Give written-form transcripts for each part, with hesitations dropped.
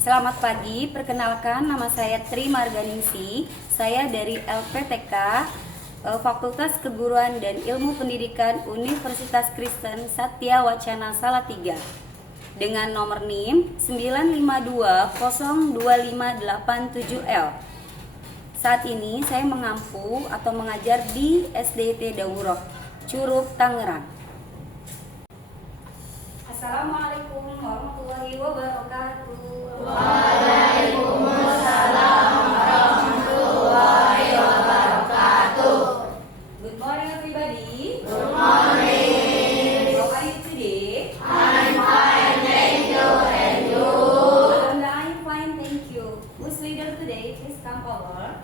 Selamat pagi, perkenalkan nama saya Tri Marganingsi. Saya dari LPTK, Fakultas Keguruan dan Ilmu Pendidikan Universitas Kristen Satya Wacana Salatiga. Dengan nomor NIM 952025870L. Saat ini saya mengampu atau mengajar di SDIT Dawuroh, Curug, Tangerang. Assalamualaikum warahmatullahi wabarakatuh. Waalaikumsalam warahmatullahi wabarakatuh. Good morning everybody. Good morning. How are you today? I'm fine, thank you. And you? I'm fine, thank you. Who's leader today? Please come forward.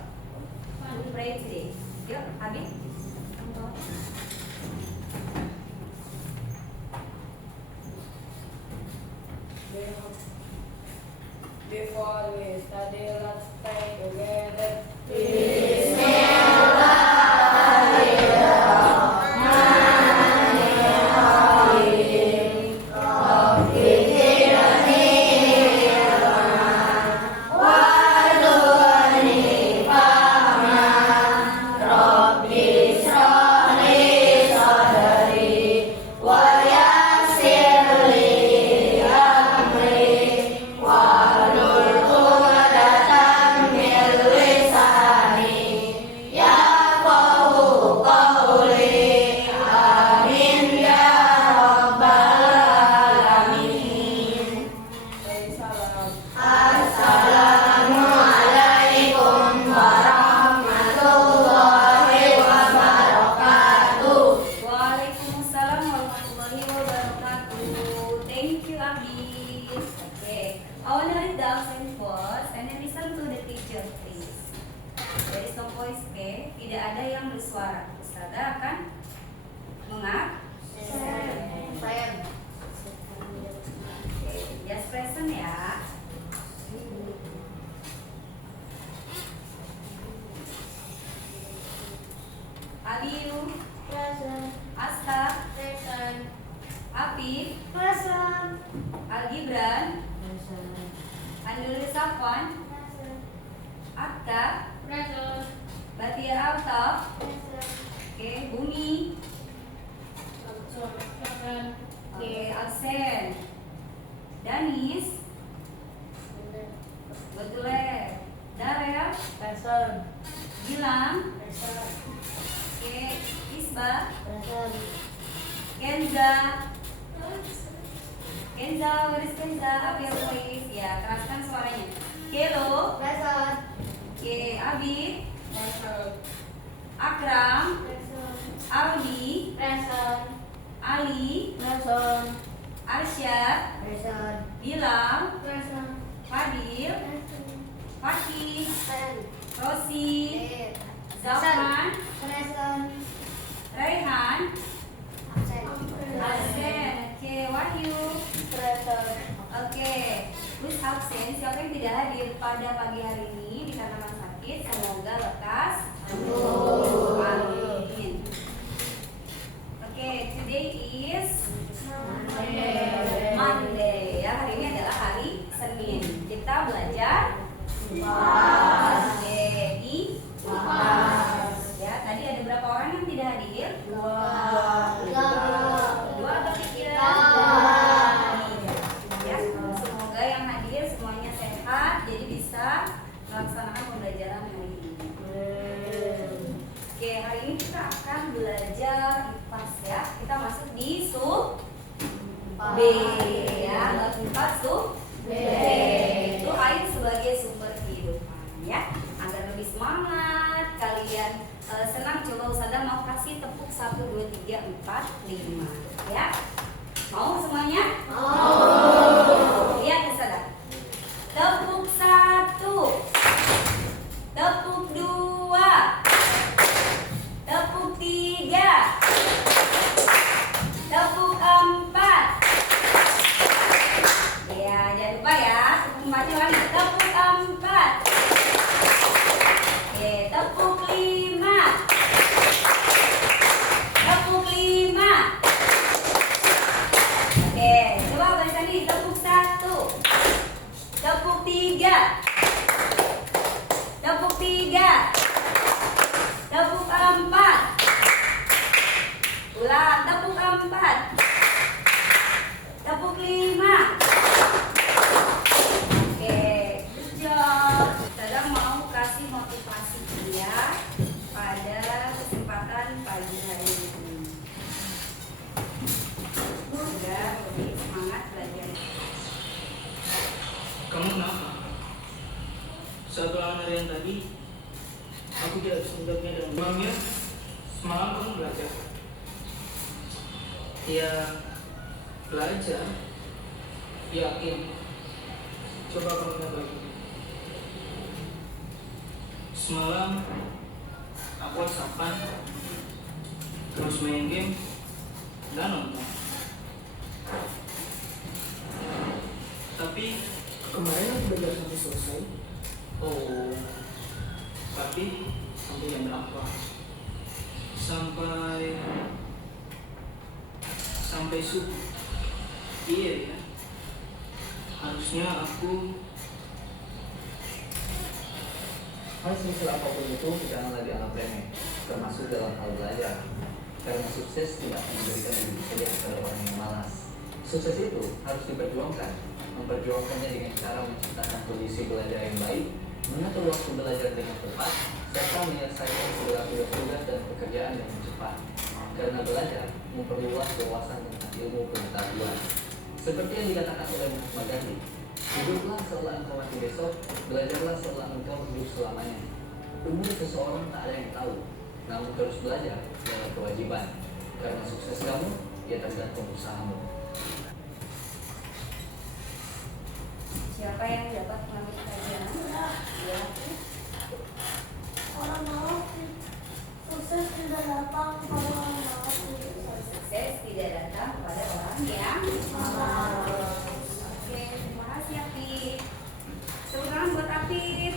We pray today. Yuk, Abi. Before we study, let's pray together. Waalaikumsalam warahmatullahi wabarakatuh. Thank you, Abi. Okay, I want to read the absent words and then listen to the teacher, please. There is no voice, okay? Tidak ada yang bersuara. Ustazah akan Saya just present ya. Aliu, present. Asta, Present. Afif, Present. Al-Gibran, Present. Andul Safwan, Present. Atka, Present. Batia Altaf, Present. Bumi, Present. Alsen, Danis, Betule, Darel, Present. Gilang, Present. Isba, Present. Kenza, where is Kenza? Up your voice. Ya, keraskan suaranya. Kelo, Present. Abi, Present. Akram, Present. Aldi, Present. Ali, Present. Arsyad, Present. Bilang, Present. Fadil, Fakih, Present. Rosi, Zafran, Present. Raihan, Absent. Alsen, Wahyu. Present. Oke, who's absent? Siapa yang tidak hadir pada pagi hari ini dikarenakan sakit? Semoga lekas. Amin. Oke, today is Monday. Ya, hari ini adalah hari Senin. Kita belajar Ya, tadi ada berapa orang yang tidak hadir? Dua atau tiga? Ya, semoga yang hadir semuanya sehat, jadi bisa melaksanakan pembelajaran hari ini. Oke, hari ini kita akan belajar IPAS ya. Kita masuk di sub B ya, IPAS sub B. Itu air sebagai sumber kehidupan ya. Agar lebih semangat, kalian senang, coba Ustazah mau kasih tepuk 1, 2, 3, 4, 5 ya. Mau semuanya? Mau. Lihat Ustazah. Tepuk 1, tepuk 2, tepuk 3, tepuk 4. Ya, jangan lupa ya, tepuk 4-nya lagi. Tepuk 4. Tepuk 5. Tepuk 5. Coba barisan ini. Tepuk 1. Tepuk tiga. Tepuk tiga. Tepuk empat. Ulang, tepuk empat. Tepuk lima. Oke, good job. Sekarang mau kasih motivasi dia pada kesempatan pagi hari ini. Udah, lebih semangat belajar. Kamu kenapa? Saat ulangan harian tadi, aku tidak bisa menjawabnya dengan memangnya semalam kamu belajar. Ya, belajar. Yakin. Coba kamu ingat lagi. Semalam aku WhatsApp-an, terus main game dan nonton. Tapi kemarin aku belajar sampai selesai. Oh, tapi sampai jam berapa? Sampai subuh. Iya ya. Harusnya aku Hal semisal apapun itu janganlah dianggap remeh, termasuk dalam hal belajar. Karena sukses tidak memberikan diri saja kepada orang yang malas. Sukses itu harus diperjuangkan. Memperjuangkannya dengan cara menciptakan kondisi belajar yang baik, mengatur waktu belajar dengan tepat, serta menyelesaikan segala tugas dan pekerjaan dengan cepat. Karena belajar memperluas wawasan tentang ilmu pengetahuan. Seperti yang dikatakan oleh Mahatma Gandhi, hiduplah seolah engkau mati besok, belajarlah seolah engkau hidup selamanya. Umur seseorang tak ada yang tahu, namun terus belajar adalah kewajiban. Karena sukses kamu, ya tergantung usahamu. Siapa yang dapat mengambil pelajaran? Ya. Orang mau sukses tidak datang pada orang mau Sukses tidak datang kepada orang yang malas. Oke, terima kasih Apit. Tepuk tangan buat Apit.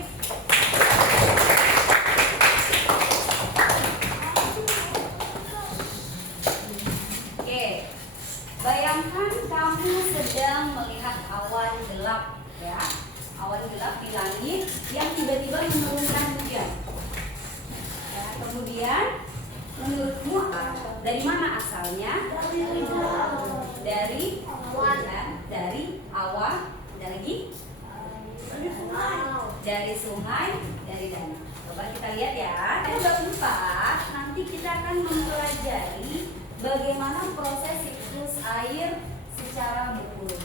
Oke, bayangkan kamu sedang melihat awan gelap, ya, awan gelap di langit yang tiba-tiba menurunkan hujan. Ya, kemudian menurutmu dari mana asalnya? Dari hujan, dari awan, ada lagi? Dari sungai, dari danau. Coba kita lihat ya. Bab 4 nanti kita akan mempelajari bagaimana proses siklus air secara berurut.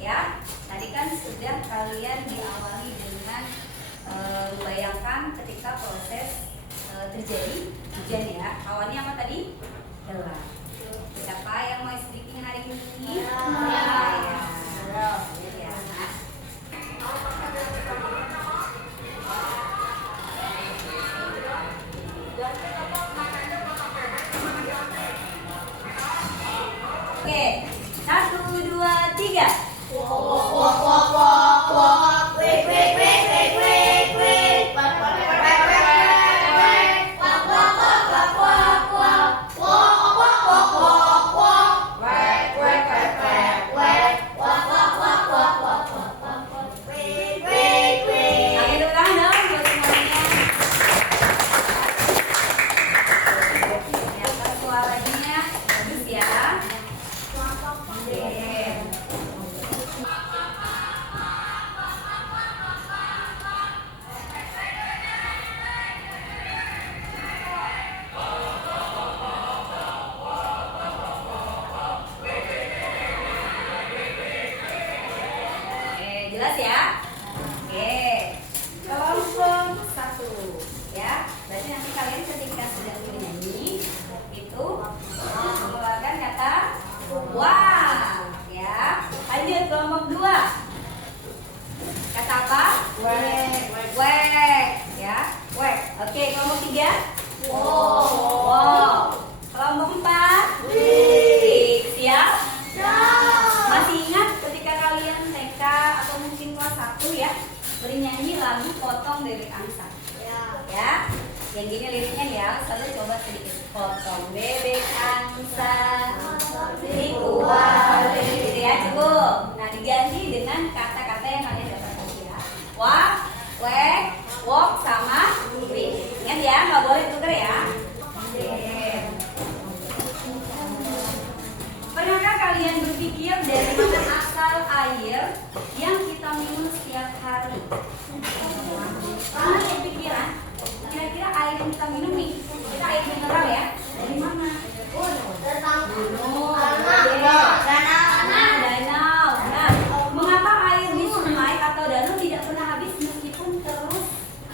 Ya, tadi kan sudah kalian diawali dengan membayangkan ketika proses terjadi hujan ya. Awannya apa tadi? Gelap. Siapa yang mau speaking hari ini? Ya. Oke, 1, 2, 3. Ambil tepuk tangan dong buat semuanya. Ternyata suaranya bagus ya. Oke. Jelas ya? Oke. Kelompok 1 ya. Berarti nanti kalian ketika sedang bernyanyi itu mengeluarkan kata wah ya. Lanjut kelompok 2. Kata apa? Wek ya. Wek. Oke, kelompok 3. Wow. Kelompok 4. Siap? Masih ingat ketika kalian TK atau mungkin kelas 1 ya bernyanyi lagu Potong Bebek Angsa? Ya, yang gini liriknya ya, selalu coba sedikit. Potong bebek angsa dikuali gitu ya, coba. Nah, diganti dengan kata-kata yang kalian dapat tadi ya. Pernah kepikiran kira-kira air yang kita minum nih, kita air mineral ya, dari mana? Gunung, danau. Nah, mengapa air di sungai atau danau tidak pernah habis meskipun terus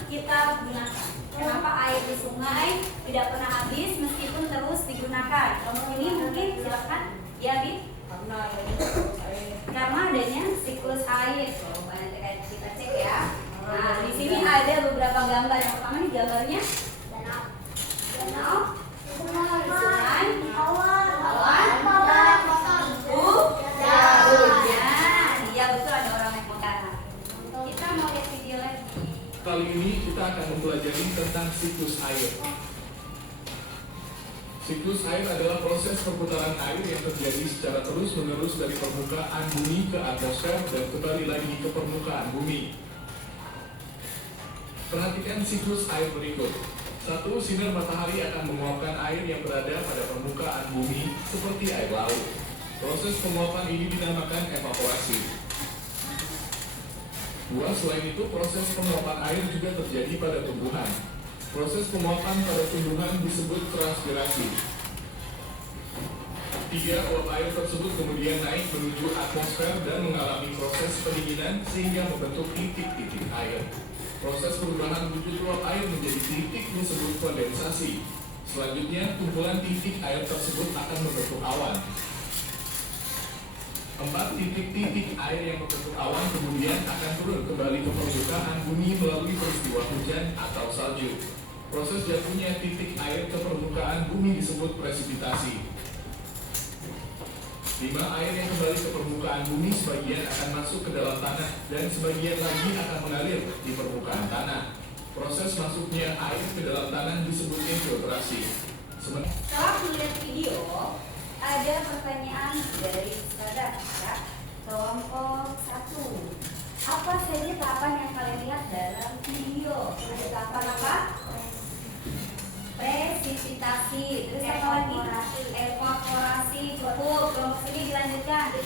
kita gunakan? Kenapa air di sungai tidak pernah habis meskipun terus digunakan? Kamu ini mungkin silakan ya, Bi. Karena adanya siklus air. Coba nanti kita cek ya. Nah, di sini ada beberapa gambar. Yang pertama nih gambarnya danau, sungai, awan, hujan. Iya betul, ada orang yang mengarah. Kita mau lihat video lagi. Kali ini kita akan mempelajari tentang siklus air. Siklus air adalah proses perputaran air yang terjadi secara terus-menerus dari permukaan bumi ke atmosfer dan kembali lagi ke permukaan bumi. Perhatikan siklus air berikut. 1. Sinar matahari akan menguapkan air yang berada pada permukaan bumi seperti air laut. Proses penguapan ini dinamakan evaporasi. 2. Selain itu, proses penguapan air juga terjadi pada tumbuhan. Proses penguapan pada tumbuhan disebut transpirasi. 3. Uap air tersebut kemudian naik menuju atmosfer dan mengalami proses pendinginan sehingga membentuk titik-titik air. Proses perubahan wujud uap air menjadi titik disebut kondensasi. Selanjutnya, kumpulan titik air tersebut akan membentuk awan. 4. Titik-titik air yang membentuk awan kemudian akan turun kembali ke permukaan bumi melalui peristiwa hujan atau salju. Proses jatuhnya titik air ke permukaan bumi disebut presipitasi. 5. Air yang kembali ke permukaan bumi sebagian akan masuk ke dalam tanah dan sebagian lagi akan mengalir di permukaan tanah. Proses masuknya air ke dalam tanah disebut infiltrasi. Setelah melihat video, ada pertanyaan dari saudara ya. Kelompok 1. Apa saja tahapan yang kalian lihat dalam video? Ada tahapan apa? Presipitasi. Terus apa lagi? Evaporasi. Cukup. Kelompok sini dilanjutkan.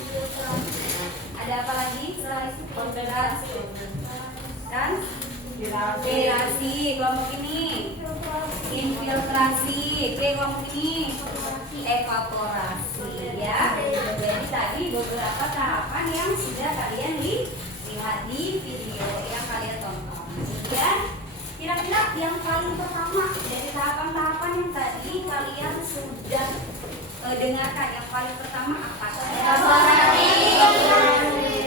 Ada apa lagi? Setelah itu konsentrasi dan filtrasi. Kelompok ini infiltrasi. Oke, kelompok ini evaporasi ya. Jadi tadi beberapa tahapan yang sudah kalian lihat di video yang kalian tonton. Kemudian kira-kira yang paling pertama dari tahapan-tahapan yang tadi kalian sudah dengarkan, yang paling pertama apa?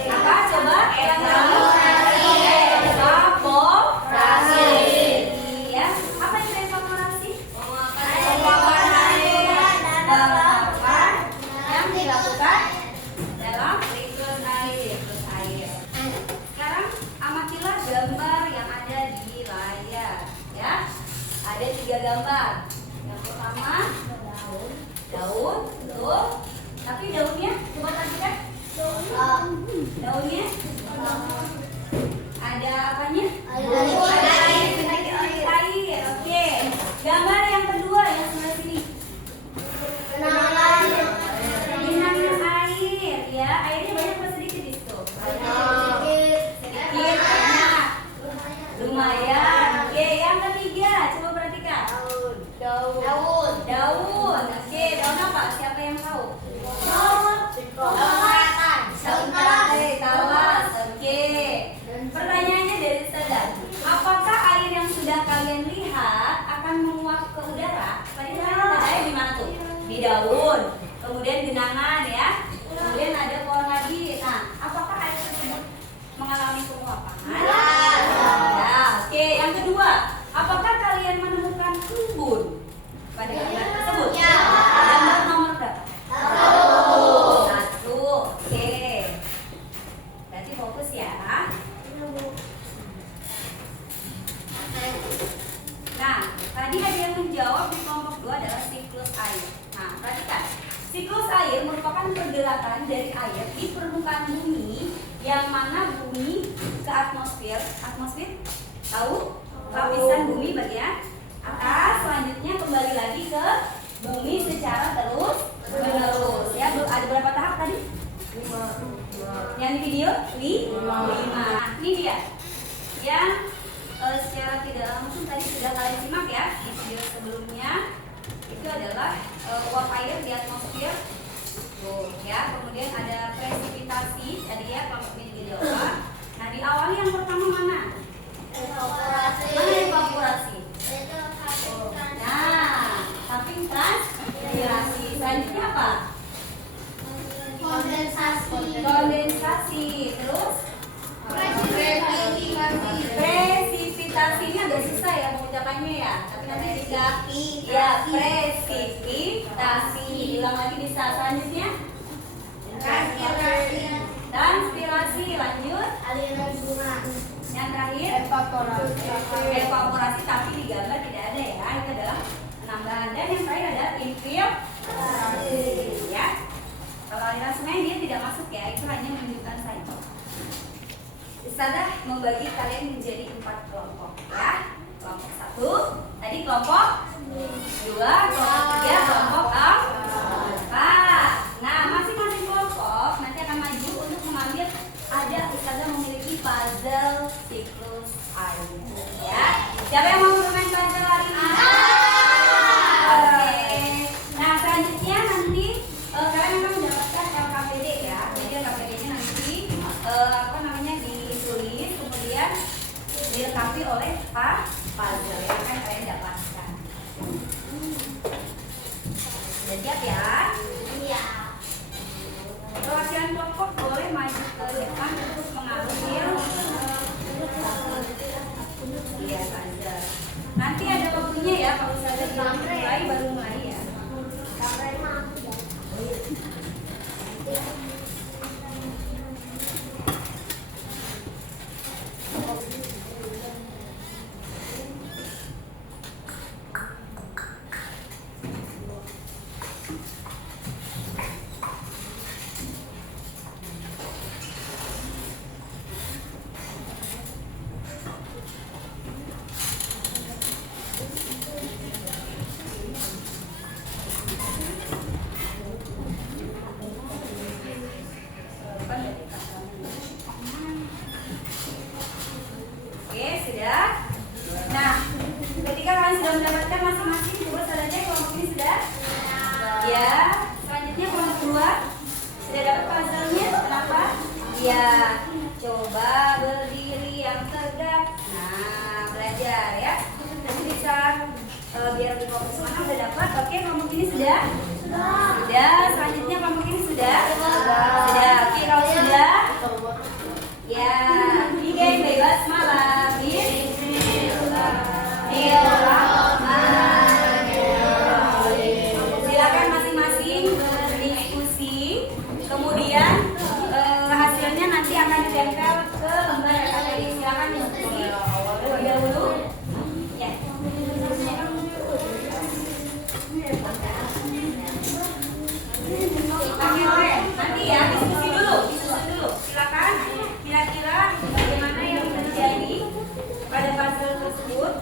Apa? Coba yang evaporasi. Ya, apa itu evaporasi? Penguapan air yang dilakukan dalam siklus air. Sekarang amatilah gambar yang ada di layar ya. Ada 3 gambar. Yang pertama daun, betul. Tapi daunnya coba perhatikan. Daunnya ada apanya? Air. Oke. Gambar yang kedua yang sebelah sini. Genangan air ya. Airnya banyak atau sedikit di situ? Sedikit, banyak. Lumayan. Oke, yang ketiga coba perhatikan. Daun. Oke, daun apa? Siapa yang tahu? Talas. Oke. Pertanyaannya dari saudara, apakah air yang sudah kalian lihat akan menguap ke udara? Tadi kalian ada di mana tuh? Di daun. Kemudian genangan ya. Kemudian ada pohon lagi. Nah, apakah air tersebut mengalami penguapan? Ya. Oke, yang kedua, apakah kalian menemukan embun pada gambar tersebut? Gambar nomor berapa? 1. Oke. Berarti fokus ya. Nah, tadi ada yang menjawab di kelompok 2 adalah siklus air. Nah, perhatikan. Siklus air merupakan pergerakan dari air di permukaan bumi yang mana bumi ke atmosfer. Atmosfer tahu? Lapisan bumi bagian atas, selanjutnya kembali lagi ke bumi secara terus menerus. Ya, ada berapa tahap tadi? 5. Yang di video 5. Nah, ini dia. yang secara tidak langsung tadi sudah kalian simak ya di video sebelumnya, itu adalah uap air di atmosfer. Tuh ya, kemudian ada presipitasi tadi ya, kelompok ini di bawah. Nah, diawali yang pertama mana? Evaporasi. Mana evaporasi? Itu Nah, tapping transpirasi. Selanjutnya apa? kondensasi. Kondensasi. Terus presipitasi ini agak susah ya pengucapannya ya. Tapi nanti jika ya presipitasi, ulang lagi bisa. Selanjutnya Transpirasi. transpirasi. Lanjut. Aliran bunga. Yang terakhir evaporasi, tapi di gambar tidak ada ya. Itu adalah penambahan. Dan yang terakhir ada infiltrasi ya. Kalau aliran sungai dia tidak masuk ya, itu hanya menunjukkan saja. Ustazah membagi kalian menjadi 4 kelompok ya. Kelompok 1 tadi, kelompok 2, kelompok 3, kelompok 4. Nah, masing-masing kelompok nanti akan maju untuk mengambil, ada Ustazah memiliki puzzle siklus air ya. Siapa yang mau bermain puzzle hari ini? Oke. Nah, selanjutnya nanti kalian akan mendapatkan LKPD ya. Jadi LKPD-nya nanti ditulis, kemudian dilengkapi oleh puzzle yang akan kalian dapatkan. Sudah siap ya? Iya. Perwakilan kelompok boleh maju ke depan untuk mengambil puzzle. Nanti ada waktunya ya, kalau Ustazah bilang mulai baru mulai ya. Oke, sudah. Nah, ketika kalian sudah mendapatkan masing-masing tugas adanya, kelompok ini sudah? Ya. Selanjutnya kelompok 2 sudah dapat puzzle-nya. Kenapa? Ya. Coba berdiri yang tegak. Nah, belajar ya. Nanti bisa biar lebih fokus. Mana udah dapat? Oke, kelompok ini sudah? Sudah. Selanjutnya kelompok ini sudah? Sudah. Oke, kalau sudah, ya, tiga bebas malam. Silakan masing-masing berdiskusi. Kemudian hasilnya nanti akan ditempel ke lembar LKPD. Silakan diskusi terlebih dahulu. Ya. Nanti ya diskusi dulu. Silakan. Kira-kira bagaimana yang terjadi pada puzzle tersebut?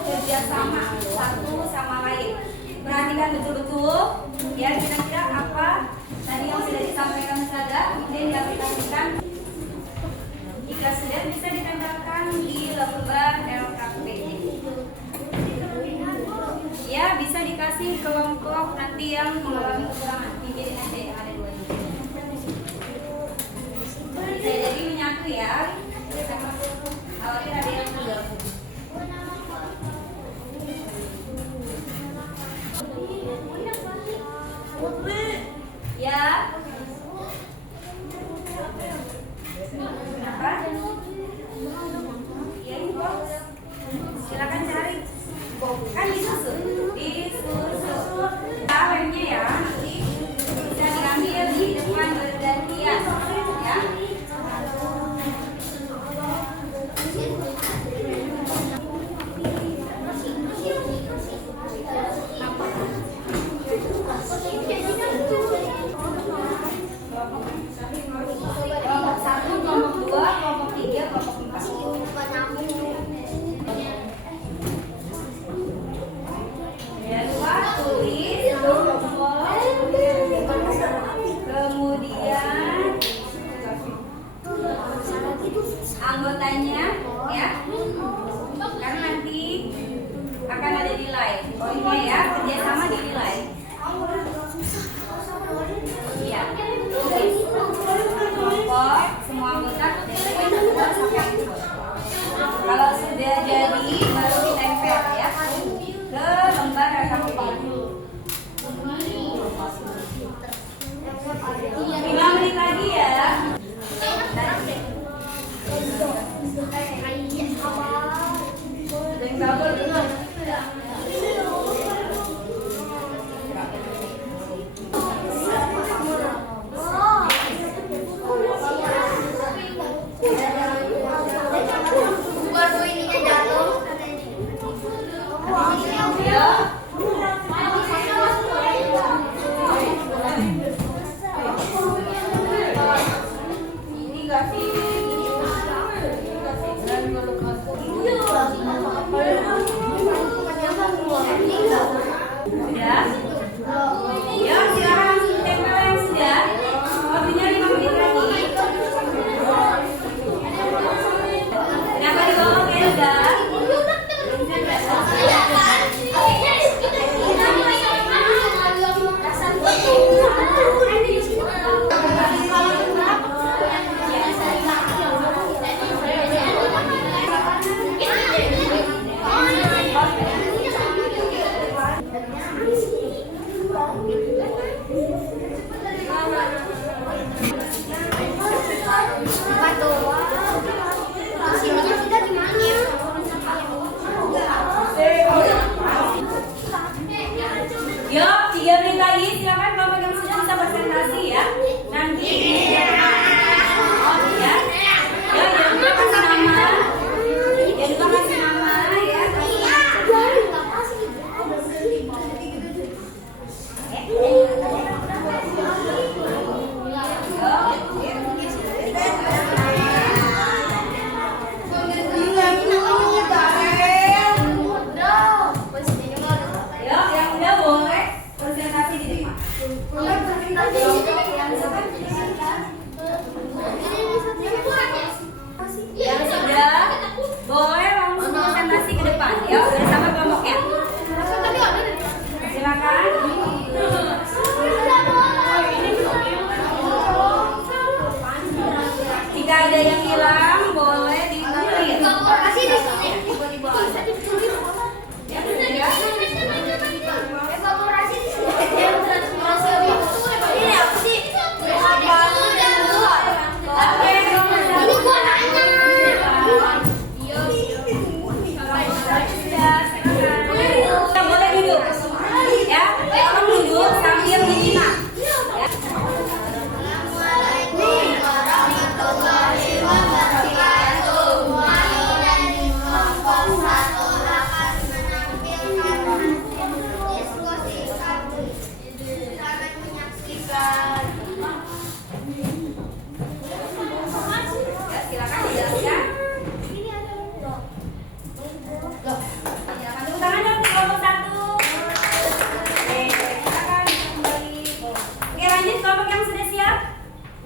Kerjasama satu sama lain. Perhatikan betul-betul ya, kira-kira apa tadi yang sudah disampaikan Ustazah, kemudian diaplikasikan. Jika sudah, bisa ditempelkan di lembar LKPD. Ya, bisa dikasih kelompok nanti yang mengalami kekurangan. Pikirin aja yang ada 2 ini. Bisa jadi menyatu ya. Khawatir ada yang tergabung. Ya. Kenapa? Ya, ini box. Silakan cari. Kan disusun. Lemnya ya, nanti bisa diambil di depan bergantian ya. anggotanya ya. Karena nanti akan ada nilai. Poinnya ya, kerjasama dinilai. Iya. Kelompok semua anggota poin 2 sampai 10. Kalau sudah jadi baru ditempel ya ke lembar rekapitulasi. 5 menit lagi ya. Yang sabar dulu. Sudah? Ya, silakan tempel yang sudah. Waktunya 5 menit lagi. Kenapa dibawa ya sudah? Yuk, 3 menit lagi. Silakan kelompok yang sudah bisa presentasi ya. Nanti ya. Ya, jangan lupa kasih nama. Jangan lupa kasih nama ya. Yuk, yang udah boleh presentasi di depan. Yang sudah boleh langsung presentasi ke depan ya, bersama kelompoknya. Silakan. Jika ada yang hilang boleh dicari. Ya, ya. Kita boleh duduk, ya. Tolong duduk sambil menyimak. Ya. Ya, silakan dijelaskan. Silakan tepuk tangan dong di kelompok 1. Oke, silakan kembali. Oke, lanjut kelompok yang sudah siap.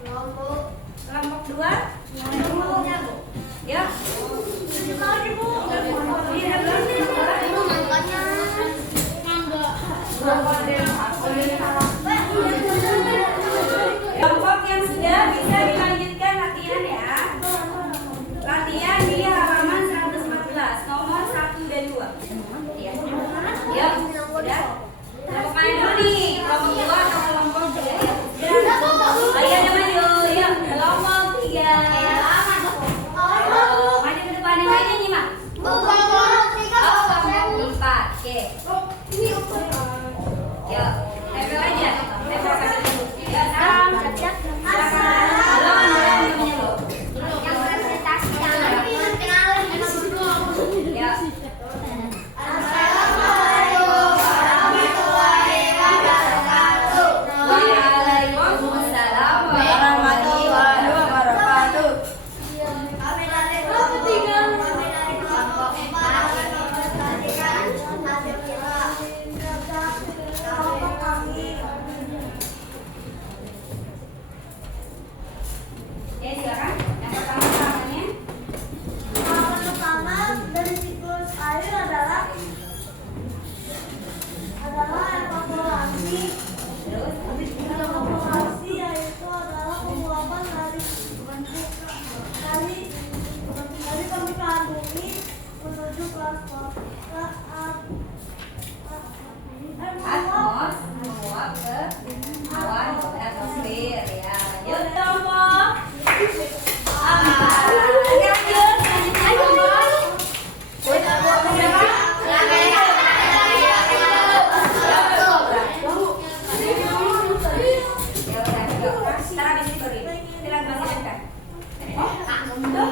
Kelompok 2. Ya. Kelompok yang sudah bisa dilanjutkan latihan ya. Latihan di halaman 114, nomor 1 dan 2. Iya. Ya, sudah. Kelompok mana dulu nih? Kelompok 2 atau kelompok 3? Ayo ada maju. Yuk, kelompok 3. Maju ke depan yang lainnya nyimak. Kelompok 4. Oke. Ya,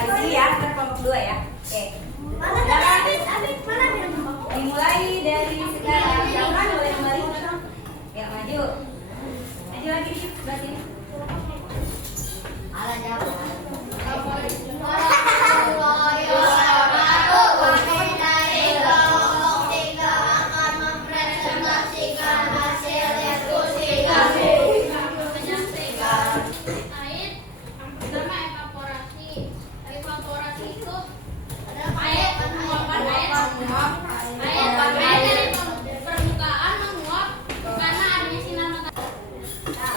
di sini ya, kita kelompok 2 ya. Oke. Mana tadi? Abis mana dia? Dimulai dari sekarang. Siapa boleh kembali? Ya, maju. Maju lagi di sebelah sini. Ala jawab.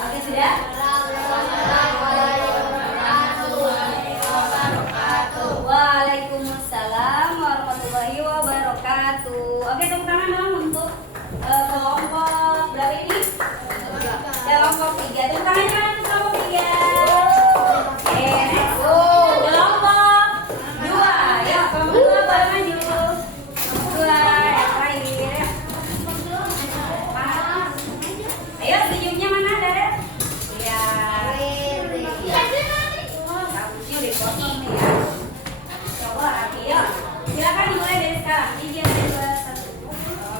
Oke, sudah? Waalaikumsalam warahmatullahi wabarakatuh. Oke, tepuk tangan dong untuk kelompok berapa ini? Kelompok 3. Tepuk tangannya untuk kelompok 3. Oke, kelompok 2. Ya, kelompok 2 boleh maju. Kelompok 2 yang terakhir. Ayo, senyumnya mana, Dara? Iya. Rambutnya udah potong nih ya. Coba rapi ya. Silakan dimulai dari sekarang. 3, 2, 1.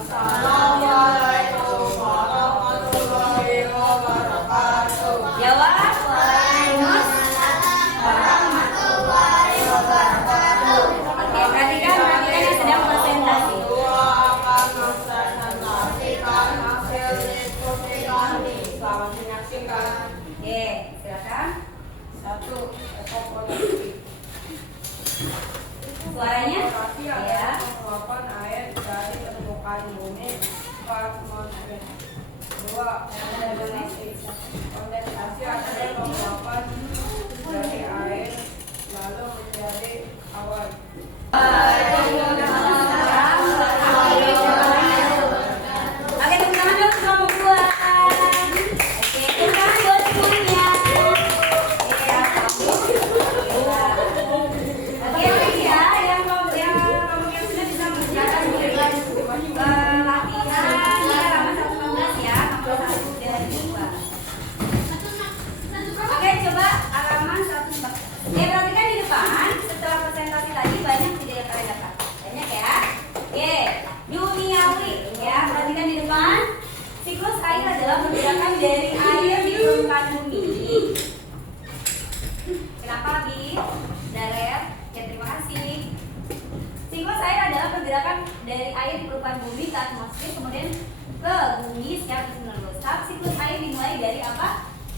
Assalamualaikum warahmatullahi wabarakatuh. Jawab. Waalaikumsalam warahmatullahi wabarakatuh. Oke, perhatikan yang sedang presentasi. Dua akan mempresentasikan hasil diskusi kami. Selamat menyaksikan. Oke, silakan. 1. Evaporasi. Suaranya? Evaporasi Ya. adalah penguapan air dari permukaan bumi. 4. Atmosfer. 2. Kondensasi. Kondensasi adalah penguapan dari air lalu menjadi awan. Waalaikumsalam warahmatullahi wabarakatuh. Oke, tepuk tangan dulu untuk kelompok 2. Oke, tepuk tangan buat semuanya. Oke, baik ya, yang kelompok yang sudah bisa mengerjakan latihan halaman 115 ya, kelompok 1 dan 2. Oke, coba halaman 114. Perhatikan di depan, setelah presentasi tadi banyak tidak yang kalian dapat. Banyak ya. Oke, duniawi ya. Perhatikan di depan. Siklus air adalah pergerakan dari air di permukaan bumi. Kenapa Bi? Daret? Ya, terima kasih. Siklus air adalah pergerakan dari air di permukaan bumi ke atmosfer kemudian ke bumi secara terus-menerus. Siklus air dimulai dari apa?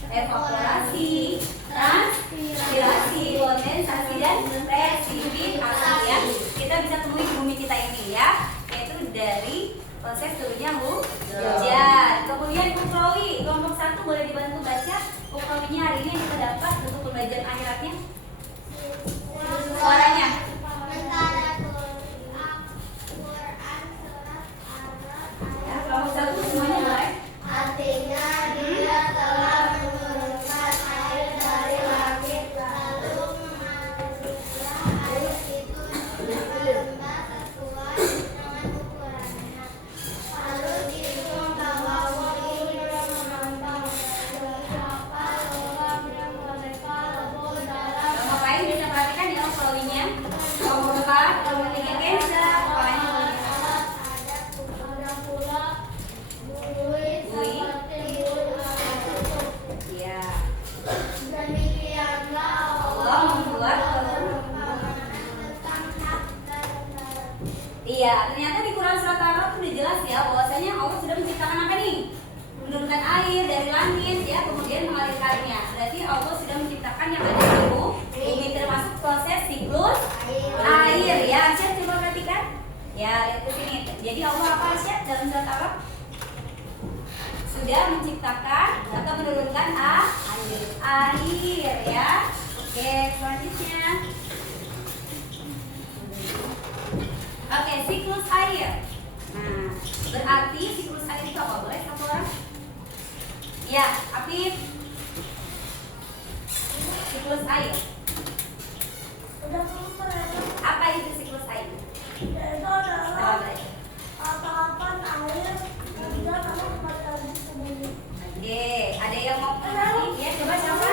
Evaporasi, transpirasi, kondensasi, dan presipitasi ya. Kita bisa temui di bumi kita ini ya, yaitu dari proses turunnya hujan. Kemudian ukrawi, kelompok 1 boleh dibantu baca ukrawinya hari ini yang kita dapat untuk pembelajaran akhiratnya. Suaranya. Ya, kelompok 1 semuanya boleh. Artinya dia telah menurunkan air dari langit lalu mengalirkan air itu berlembah sesuai dengan ukurannya. Lalu dihitung bahwa volume yang mengambang beberapa logam yang mereka lebur dalam. Kelompok lain bisa perhatikan ya ukrawinya. Kelompok 4, kelompok 3 Kenza, kepalanya Ada pula buih seperti buih air tutup. iya. Demikianlah Allah membuat tentang hak darat. Iya, ternyata di Quran surat Al-Araf sudah jelas ya bahwasanya Allah sudah menciptakan apa nih? Menurunkan air dari langit ya, kemudian mengalirkannya. Berarti Allah sudah menciptakan yang ada di bumi termasuk proses siklus air ya. Aisyah coba perhatikan. Ya, lihat ke sini. Jadi Allah apa Aisyah dalam surat Al-Araf? Sudah menciptakan atau menurunkan air ya. Oke, selanjutnya. Oke, siklus air. Nah, berarti siklus air itu apa? Boleh satu orang? Ya, Afif. Siklus air. Udah super ya. Apa itu siklus air? Itu Apa adalah belajar? tahapan air yang dia lalu kembali lagi ke bumi. Oke, ada yang mau perhatian? Ya, coba siapa?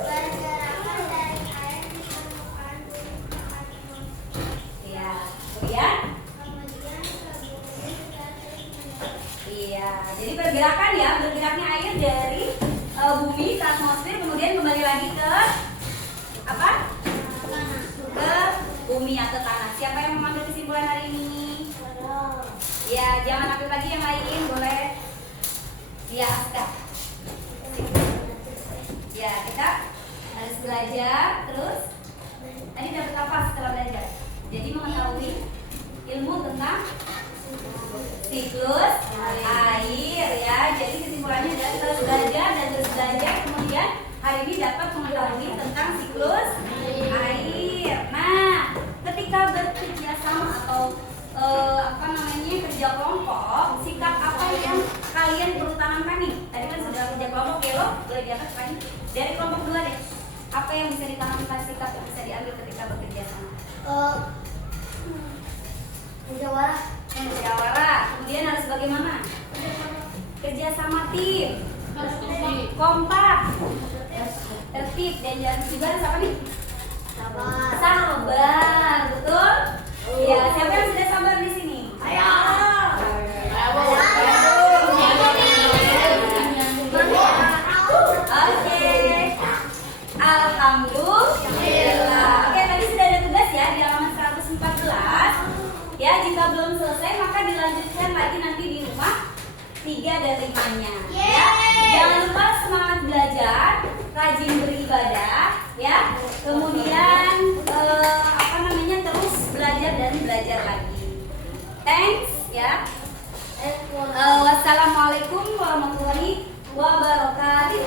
Pergerakan dari air ke apa? Ke bumi atau tanah. Siapa yang mengambil kesimpulan hari ini? Ya, jangan ambil lagi yang lain, boleh. Ya, Aska. Ya, kita harus belajar terus. Tadi dapat apa setelah belajar? Jadi mengetahui ilmu tentang siklus air ya. Jadi kesimpulannya adalah terus belajar dan terus belajar. Kemudian hari ini dapat mengetahui tentang siklus air. Nah, ketika bekerja sama atau kerja kelompok, sikap apa yang kalian perlu tanamkan nih? Tadi kan sudah kerja kelompok ya, lo boleh diangkat lagi dari kelompok dua deh. Apa yang bisa ditanamkan, sikap yang bisa diambil ketika bekerja sama? Musyawarah. Kemudian harus bagaimana? Kerja sama tim, kompak, tertib, dan juga harus apa nih? Sabar, betul? Ya, siapa yang sudah sabar di sini? Ayo. Oke. Alhamdulillah. Oke, tadi sudah ada tugas ya di halaman 114. Ya, jika belum selesai maka dilanjutkan lagi nanti di rumah 3 dan 5-nya. Ya. Jangan lupa semangat belajar, rajin beribadah, ya. Kemudian terus belajar dan belajar lagi. Thanks ya. Wassalamualaikum warahmatullahi wabarakatuh.